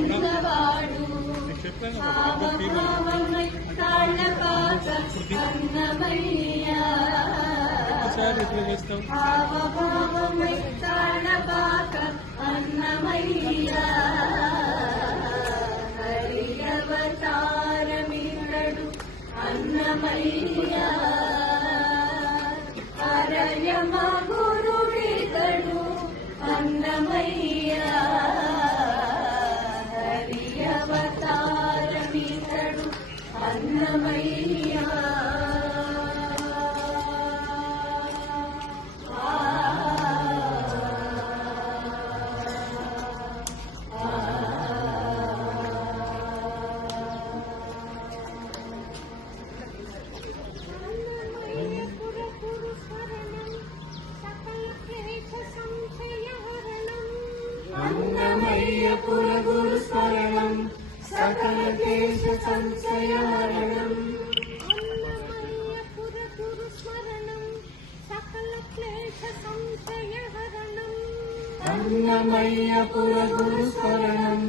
ఉన్నవాడు భావభావమై తాళపాక అన్నమయ్యా భావభావమై తాళపాక అన్నమయ్యా హరి అవతారమితడు అన్నమయ్యా హరయమ గురుడితడు అన్నమయ్యా హరి అవతారమితడు అన్నమయ్యా అన్నమయ్యపుర గురు స్మరణం సకల క్లేశ సంశయహరణం అన్నమయ్యపుర గురు స్మరణం సకల క్లేశ సంశయహరణం అన్నమయ్యపుర గురు స్మరణం సకల క్లేశ సంశయహరణం అన్నమయ్యపుర గురు స్మరణం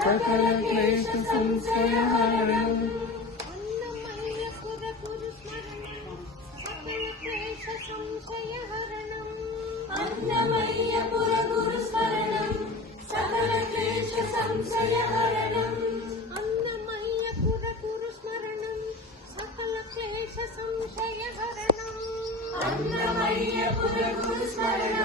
సకల క్లేశ సంశయహరణం అన్నమయ్యపుర గురు స్మరణం సకల క్లేశ సంశయహరణం అన్నమయ్యపుర గురు స్మరణం సకల క్లేశ సంశయహరణం అన్నమయ్యపుర గురు స్మరణం సకల క్లేశ సంశయహరణం అన్నమయ్యపుర గురు స్మరణం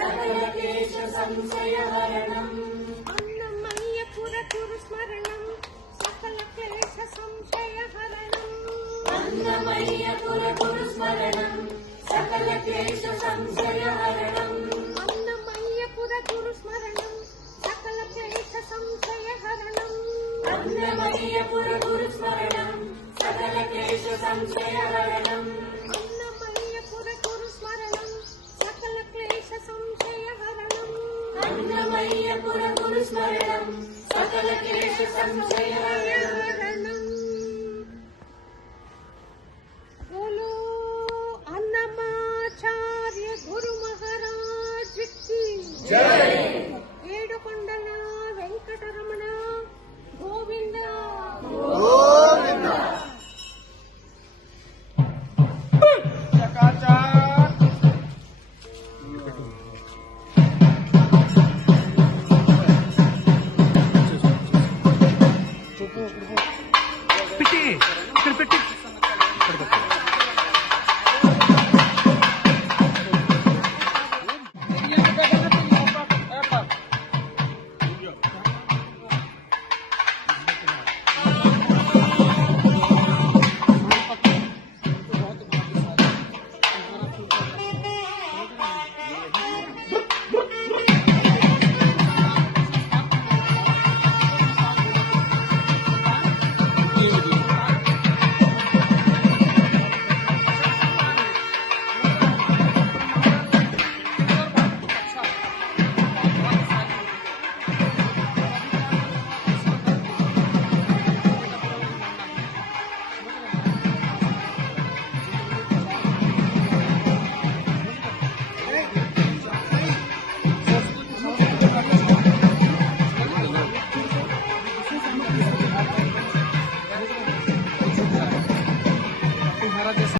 సకల క్లేశ సంశయహరణం అన్నమయ్యపుర గురు స్మరణం సకల క్లేశ సంశయహరణం అన్నమయ్యపుర గురు స్మరణం సకల క్లేశ సంశయహరణం అన్నమయ్యపుర గురు స్మరణం సకల క్లేశ సంశయహరణం అన్నమయ్యపుర గురు స్మరణం సకల క్లేశ సంశయహరణం అన్నమయ్యపుర గురు స్మరణం సకల క్లేశ సంశయహరణం బోలో అన్నమాచార్య గురు మహారాజ్ కి జై. ఏడుకొండల వెంకటరమణ గోవింద గోవింద. పెట్టి ఇక్కడ పెట్టి